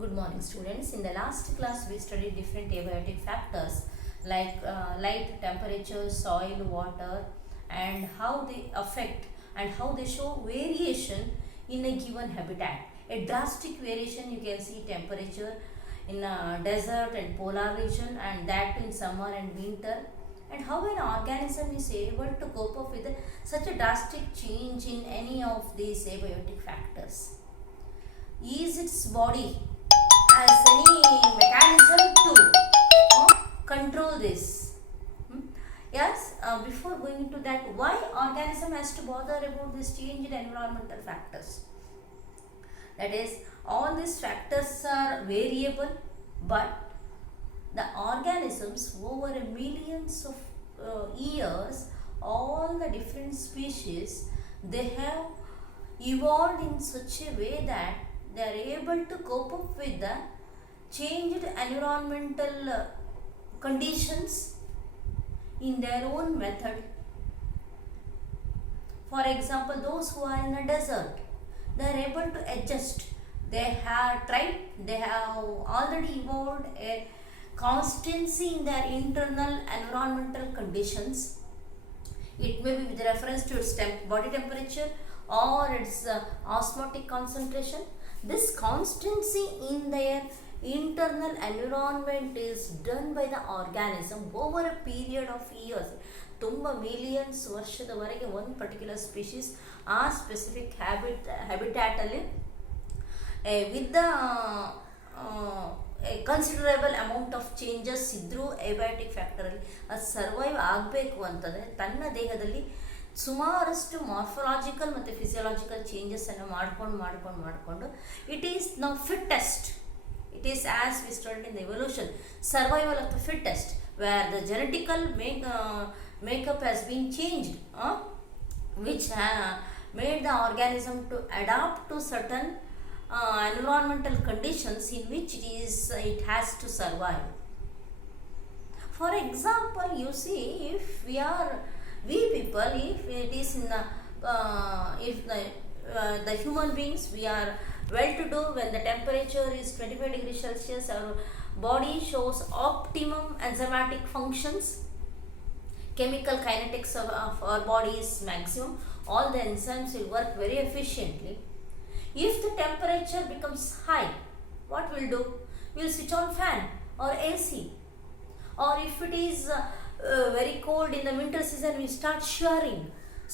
Good morning, students. In the last class, we studied different abiotic factors like light, temperature, soil, water, and how they affect and how they show variation in a given habitat. A drastic variation you can see temperature in a desert and polar region, and that in summer and winter. And how an organism is able to cope up with such a drastic change in any of these abiotic factors. Is its body as any mechanism to control this? Yes, before going into that, why organism has to bother about this change in environmental factors? That is, all these factors are variable, but the organisms over millions of years, all the different species, they have evolved in such a way that they are able to cope up with the changed environmental conditions in their own method. For example, those who are in a desert, they are able to adjust. They have already evolved a constancy in their internal environmental conditions. It may be with reference to its body temperature or its osmotic concentration. This constancy in their internal environment is done by the organism over a period of years. ತುಂಬ millions ವರ್ಷದವರೆಗೆ ಒಂದು particular species ಆ specific ಹ್ಯಾಬಿಟ್ಯಾಟಲ್ಲಿ with the considerable amount of changes ಇದ್ದರೂ abiotic ಫ್ಯಾಕ್ಟರಲ್ಲಿ ಅದು survive ಆಗಬೇಕು ಅಂತಂದರೆ ತನ್ನ ದೇಹದಲ್ಲಿ ಸುಮಾರಷ್ಟು ಮಾರ್ಫಲಾಜಿಕಲ್ ಮತ್ತು ಫಿಸಿಯೋಲಾಜಿಕಲ್ ಚೇಂಜಸ್ಸನ್ನು ಮಾಡಿಕೊಂಡು ಇಟ್ ಈಸ್ ನಾವು fittest. It is as we studied in the evolution, survival of the fittest, where the genetical makeup has been changed, which made the organism to adapt to certain environmental conditions in which it has to survive. For example, you see, if we people, if it is in the human beings, we are well to do when the temperature is 25 degrees Celsius, our body shows optimum enzymatic functions, chemical kinetics of our body is maximum, all the enzymes will work very efficiently. If the temperature becomes high, what we'll do? We'll switch on fan or AC, or if it is very cold in the winter season, we start shivering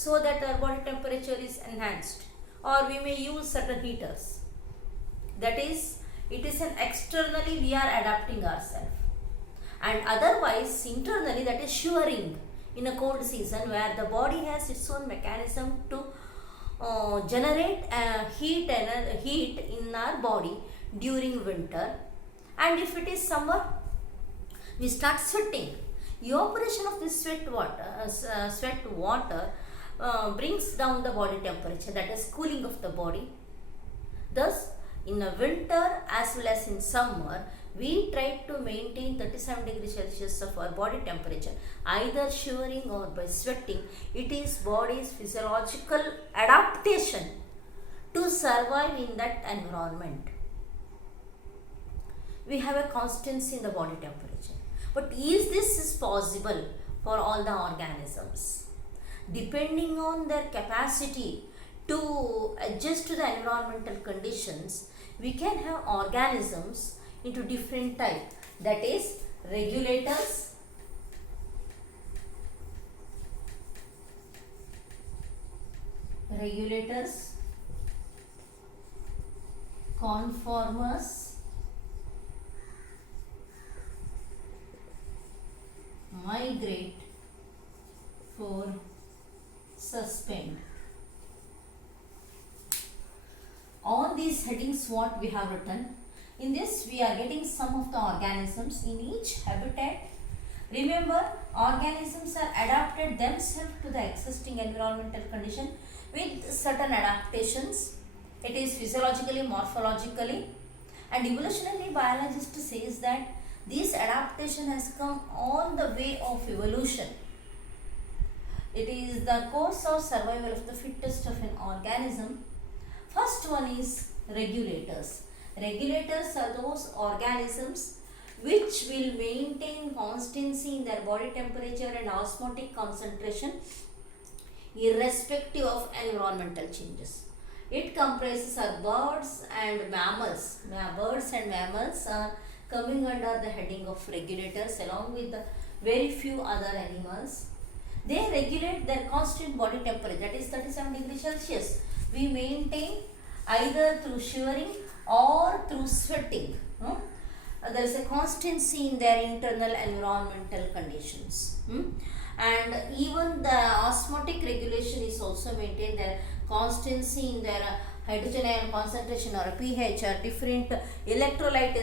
so that our body temperature is enhanced, or we may use certain heaters. That is, it is an externally we are adapting ourselves, and otherwise internally, that is shivering in a cold season, where the body has its own mechanism to generate heat in our body during winter. And if it is summer, we start sweating. Evaporation of this sweat water brings down the body temperature, that is cooling of the body. Thus, in a winter as well as in summer, we try to maintain 37 degrees Celsius of our body temperature, either shivering or by sweating. It is body's physiological adaptation to survive in that environment. We have a constancy in the body temperature. But is this possible for all the organisms? Depending on their capacity to adjust to the environmental conditions, we can have organisms into different types. That is, regulators, conformers, migrate, for suspend. On these headings, what we have written in this, we are getting some of the organisms in each habitat. Remember, organisms are adapted themselves to the existing environmental condition with certain adaptations. It is physiologically, morphologically, and evolutionary biologist says that this adaptation has come on the way of evolution. It is the course of survival of the fittest of an organism. First one is regulators. Regulators are those organisms which will maintain constancy in their body temperature and osmotic concentration irrespective of environmental changes. It comprises of birds and mammals. Birds and mammals are coming under the heading of regulators along with the very few other animals. They regulate their constant body temperature, that is 37 degrees Celsius. We maintain either through shivering or through sweating. There is a constancy in their internal environmental conditions. And even the osmotic regulation is also maintained. Their constancy in their hydrogen ion concentration or pH or different electrolyte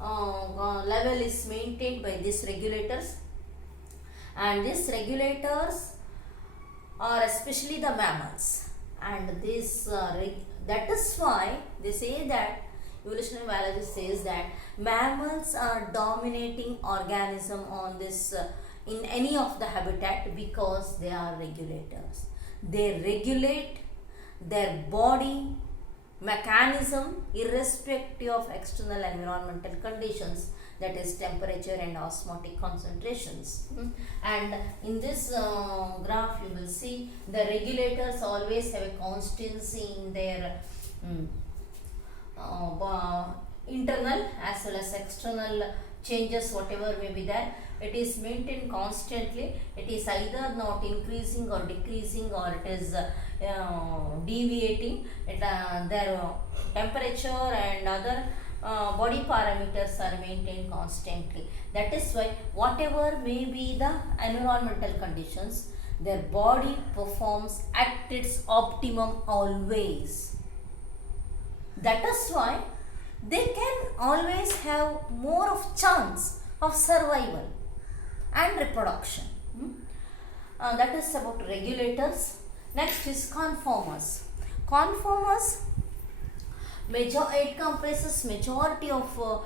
level is maintained by these regulators. And these regulators are especially the mammals. And this that is why they say that evolutionary biology says that mammals are dominating organism on this in any of the habitat because they are regulators. They regulate their body mechanism irrespective of external environmental conditions, that is temperature and osmotic concentrations. And in this graph you will see the regulators always have a constancy in their internal as well as external changes whatever may be there. It is maintained constantly. It is either not increasing or decreasing, or it is deviating. Their temperature and other body parameters are maintained constantly. That is why whatever may be the environmental conditions, their body performs at its optimum always. That is why they can always have more of chance of survival and reproduction. That is about regulators. Next is conformers. Conformers, it comprises majority of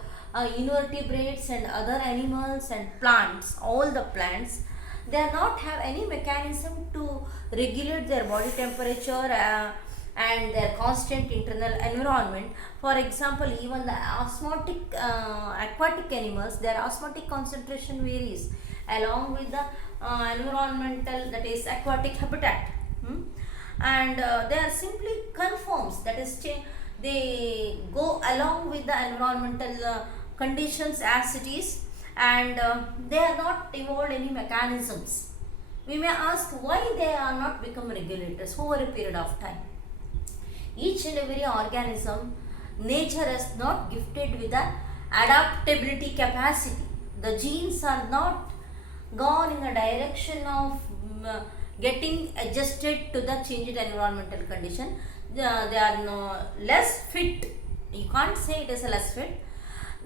invertebrates and other animals and plants. All the plants, they are not have any mechanism to regulate their body temperature and their constant internal environment. For example, even the osmotic aquatic animals, their osmotic concentration varies along with the environmental, that is aquatic habitat. And they are simply conforms, that is they go along with the environmental conditions as it is, and they are not evolved any mechanisms. We may ask why they are not become regulators over a period of time. Each and every organism, nature has not gifted with the adaptability capacity. The genes are not gone in the direction of getting adjusted to the changed environmental condition. They are less fit. You can't say it is a less fit.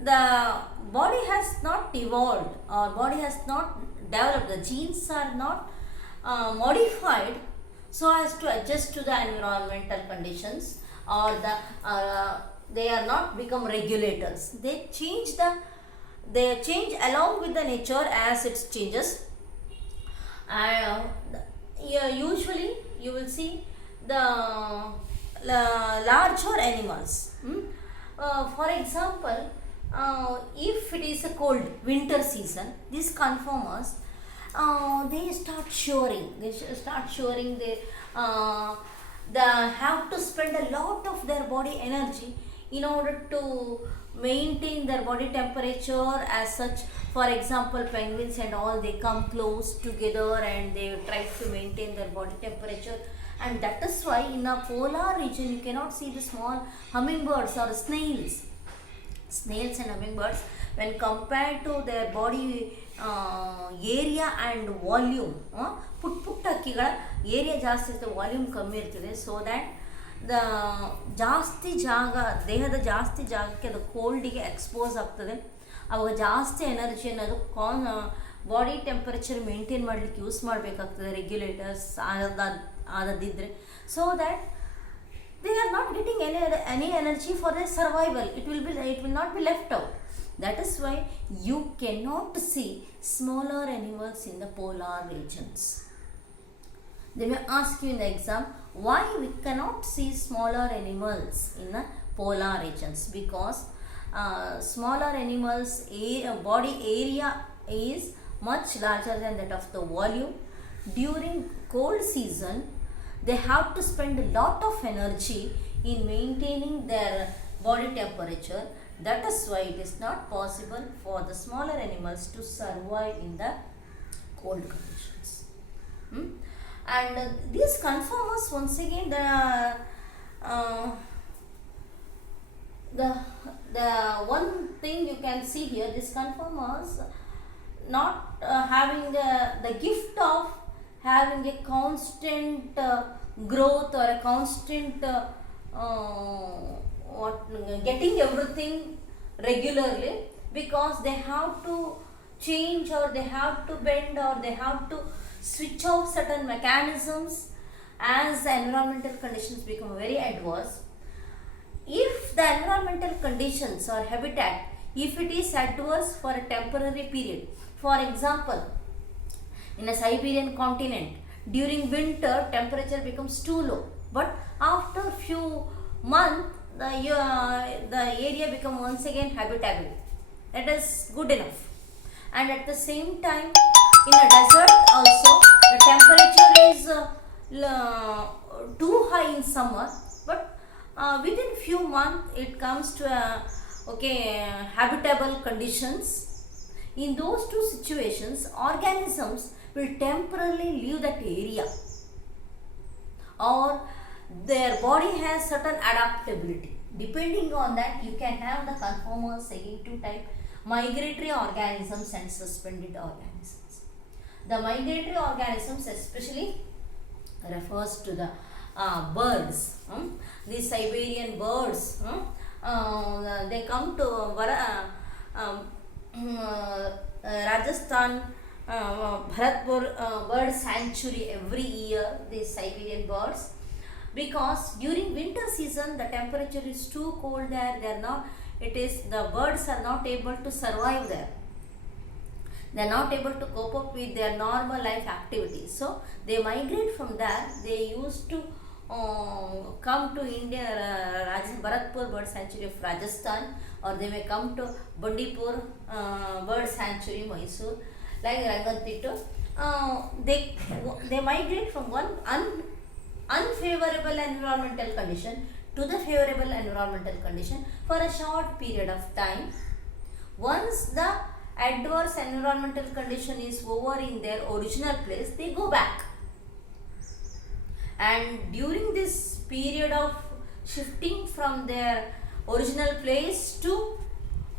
The body has not evolved, or body has not developed. The genes are not modified so as to adjust to the environmental conditions, or they are not become regulators. They change along with the nature as it changes. Usually you will see the larger animals. For example, if it is a cold winter season, these conformers, they start shivering. They have to spend a lot of their body energy in order to maintain their body temperature as such. For example, penguins and all, they come close together and they try to maintain their body temperature. And that is why in a polar region you cannot see the small hummingbirds or snails. Snails and hummingbirds, when compared to their body area and volume, ಪುಟ್ಟ ಹಕ್ಕಿಗಳ area ಜಾಸ್ತಿ ಇರ್ತದೆ, volume ಕಮ್ಮಿ ಇರ್ತದೆ. So that the ಜಾಸ್ತಿ ಜಾಗ, ದೇಹದ ಜಾಸ್ತಿ ಜಾಗಕ್ಕೆ ಅದು ಕೋಲ್ಡಿಗೆ ಎಕ್ಸ್ಪೋಸ್ ಆಗ್ತದೆ. ಅವಾಗ ಜಾಸ್ತಿ ಎನರ್ಜಿ ಅನ್ನೋದು ಬಾಡಿ ಟೆಂಪರೇಚರ್ ಮೇಂಟೈನ್ ಮಾಡಲಿಕ್ಕೆ ಯೂಸ್ ಮಾಡಬೇಕಾಗ್ತದೆ ರೆಗ್ಯುಲೇಟರ್ಸ್ ಆದದಿದ್ದರೆ. So that they are not getting any energy for their survival. It will not be left out. That is why you cannot see smaller animals in the polar regions. They may ask you in the exam, why we cannot see smaller animals in the polar regions, because smaller animals body area is much larger than that of the volume. During cold season, they have to spend a lot of energy in maintaining their body temperature. That is why it is not possible for the smaller animals to survive in the cold conditions. Hmm? And these conformers, once again, uh, the the one thing you can see here, these conformers not having the gift of having a constant growth or a constant getting everything regularly, because they have to change, or they have to bend, or they have to switch off certain mechanisms as the environmental conditions become very adverse. If the environmental conditions or habitat, if it is adverse for a temporary period, for example, in a Siberian continent, during winter temperature becomes too low, but after few months the area become once again habitable. That is good enough. And at the same time, in a desert also, the temperature is too high in summer, but within few months it comes to habitable conditions. In those two situations, organisms will temporarily leave that area, or their body has certain adaptability. Depending on that, you can have the conformers, again, two type: migratory organisms and suspended organisms. The migratory organisms especially refers to the birds. These Siberian birds, they come to Rajasthan Bharatpur bird sanctuary every year, these Siberian birds, because during winter season the temperature is too cold there. They are not, the birds are not able to survive there. They are not able to cope up with their normal life activities, so they migrate from there. They used to come to India, Bharatpur bird sanctuary of Rajasthan, or they may come to Bandipur bird sanctuary, Mysore, like Rangantittu. They migrate from one unfavorable environmental condition to the favorable environmental condition for a short period of time. Once the adverse environmental condition is over in their original place, they go back. And during this period of shifting from their original place to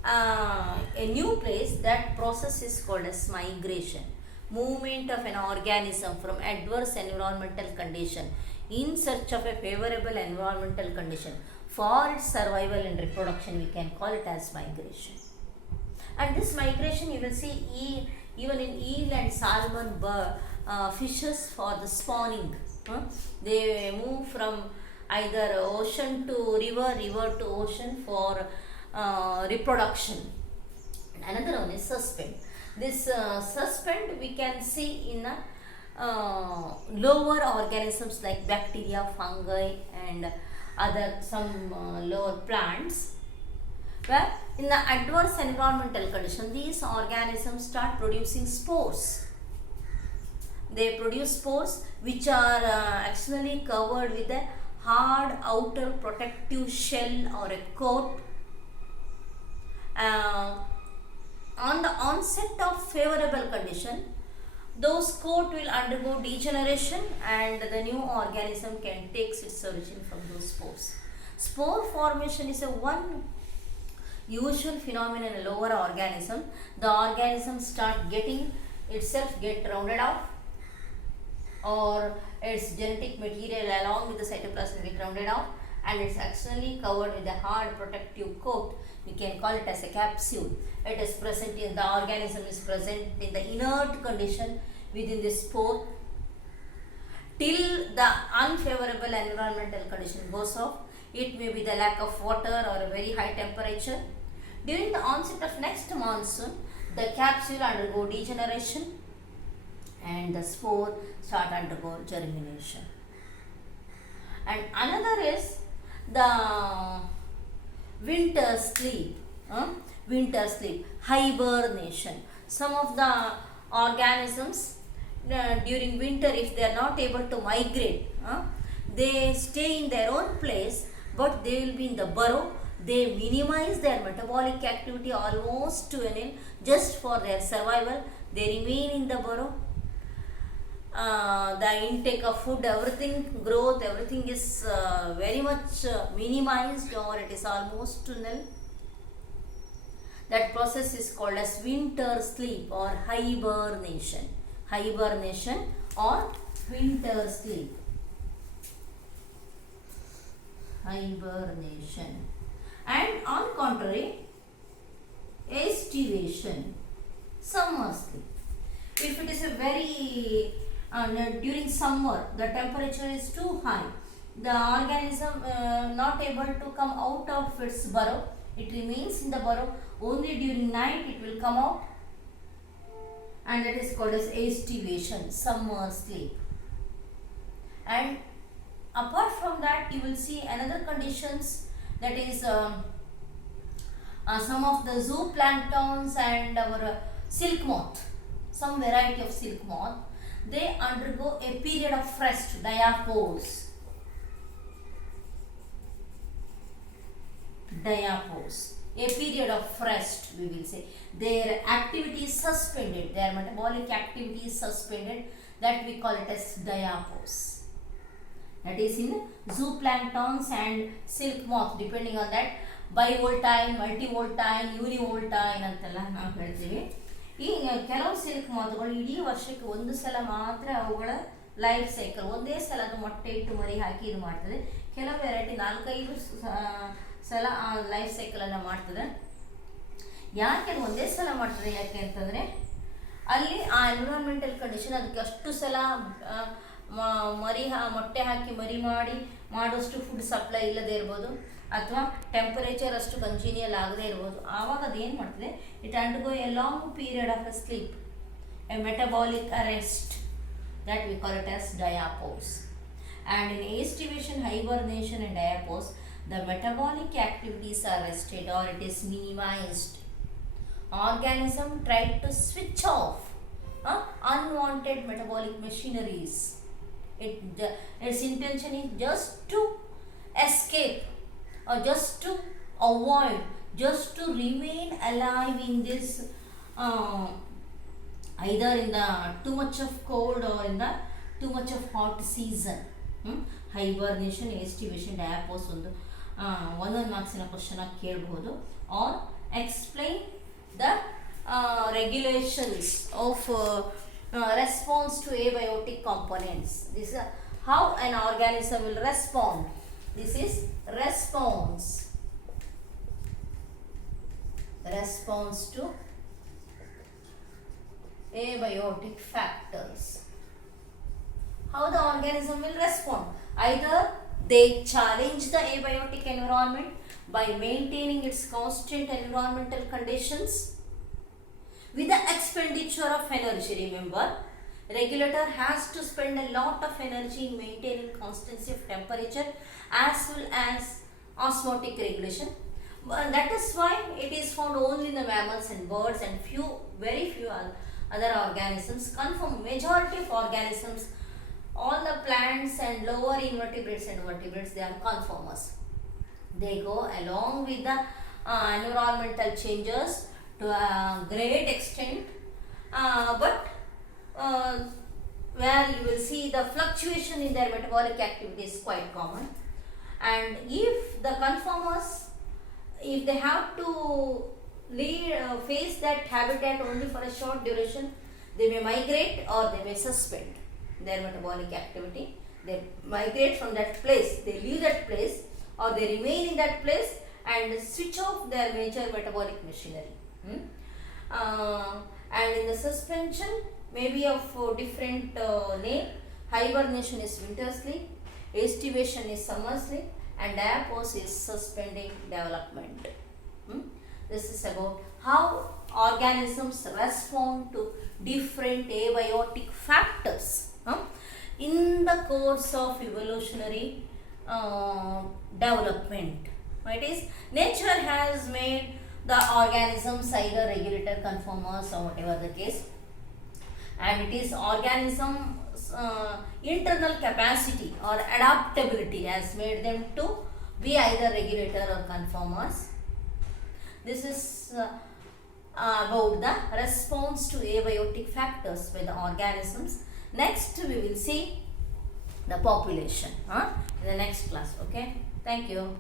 a new place, that process is called as migration. Movement of an organism from adverse environmental condition in search of a favorable environmental condition for its survival and reproduction, we can call it as migration. And this migration, you will see even in eel and salmon fishes for the spawning. They move from either ocean to river, river to ocean for reproduction. Another one is suspend. This suspend we can see in lower organisms like bacteria, fungi, and other some lower plants, where in the adverse environmental condition, these organisms start producing spores. They produce spores which are actually covered with a hard outer protective shell or a coat. On the onset of favorable condition, those coat will undergo degeneration and the new organism can take its origin from those spores. Spore formation is a one usual phenomenon in a lower organism. The organism start getting itself get rounded off, or its genetic material along with the cytoplasm get rounded off, and it's actually covered with a hard protective coat. We can call it as a capsule. It is present in the organism is present in the inert condition within the spore till the unfavorable environmental condition goes off. It may be the lack of water or a very high temperature. During the onset of next monsoon, the capsule undergo degeneration and the spore start undergo germination. And another is the winter sleep, winter sleep, hibernation. Some of the organisms during winter, if they are not able to migrate, they stay in their own place, but they will be in the burrow. They minimize their metabolic activity almost to an end just for their survival. They remain in the burrow. The intake of food, everything, growth, everything is very much minimized, or it is almost to nil. That process is called as winter sleep or hibernation. Hibernation or winter sleep. Hibernation. And on contrary, estivation, summer sleep. If it is a very during summer, the temperature is too high, the organism not able to come out of its burrow, it remains in the burrow. Only during night it will come out, and that is called as estivation, summer sleep. And apart from that, you will see another conditions, that is some of the zooplanktons and our silk moth, some variety of silk moth, they undergo a period of rest, diapause. Diapause, a period of rest, we will say. Their activity is suspended, their metabolic activity is suspended, that we call it as diapause. That is in zooplanktons and silk moth, depending on that, bivoltine, multivoltine, univoltine ಅಂತೆಲ್ಲ ನಾವು ಹೇಳ್ತೀವಿ. ಈ ಕೆಲವು silk ಮಾತುಗಳು ಇಡೀ ವರ್ಷಕ್ಕೆ ಒಂದು ಸಲ ಮಾತ್ರ ಅವುಗಳ ಲೈಫ್ ಸೈಕಲ್, ಒಂದೇ ಸಲ ಅದು ಮೊಟ್ಟೆ ಇಟ್ಟು ಮರಿ ಹಾಕಿ ಇದು ಮಾಡ್ತದೆ. ಕೆಲವು ವೆರೈಟಿ 4-5 ಸಲ ಆ ಲೈಫ್ ಸೈಕಲನ್ನು ಮಾಡ್ತದೆ. ಯಾಕೆ ಅದು ಒಂದೇ ಸಲ ಮಾಡ್ತದೆ, ಯಾಕೆ ಅಂತಂದರೆ ಅಲ್ಲಿ ಆ ಎನ್ವಿರಾನ್ಮೆಂಟಲ್ ಕಂಡೀಷನ್ ಅದಕ್ಕೆ ಅಷ್ಟು ಸಲ ಮೊಟ್ಟೆ ಹಾಕಿ ಮರಿ ಮಾಡೋಷ್ಟು ಫುಡ್ ಸಪ್ಲೈ ಇಲ್ಲದೆ ಇರ್ಬೋದು, ಅಥವಾ ಟೆಂಪರೇಚರ್ ಅಷ್ಟು ಕಂಜಿನಿಯಲ್ ಆಗದೆ ಇರ್ಬೋದು. ಆವಾಗ ಅದೇನು ಮಾಡ್ತದೆ, it undergo A long period of A sleep, A metabolic arrest, that we call it as diapause. And in estivation, hibernation and diapause, the metabolic activities are arrested or it is minimized. Organism try to switch off unwanted metabolic machineries. Its intention is just to escape, or just to avoid, just to remain alive in this either in the too much of cold or in the too much of hot season. Hibernation, estivation, diapause ಒಂದು ಒಂದೊಂದು ಮಾರ್ಕ್ಸಿನ question ಆಗಿ ಕೇಳಬಹುದು. Or explain the regulations of response to abiotic components. This is how an organism will respond. This is response to abiotic factors. How the organism will respond? Either they challenge the abiotic environment by maintaining its constant environmental conditions with the expenditure of energy. Remember, regulator has to spend a lot of energy in maintaining constancy of temperature as well as osmotic regulation. That is why it is found only in the mammals and birds and very few other organisms. Confirm majority of organisms, all the plants and lower invertebrates and vertebrates, they are conformers. They go along with the environmental changes to a great extent, but where you will see the fluctuation in their metabolic activity is quite common. And if the conformers, if they have to face that habitat only for a short duration, they may migrate or they may suspend their metabolic activity. They migrate from that place, they leave that place, or they remain in that place and switch off their major metabolic machinery. And in the suspension, maybe of different name. Hibernation is winter sleep, estivation is summer sleep, and diapause is suspending development. This is about how organisms respond to different abiotic factors in the course of evolutionary development. It is nature has made the organisms either regulator, conformers, or whatever the case, and it is organisms internal capacity or adaptability has made them to be either regulator or conformers. This is about the response to abiotic factors by the organisms. Next we will see the population in the next class. Okay, thank you.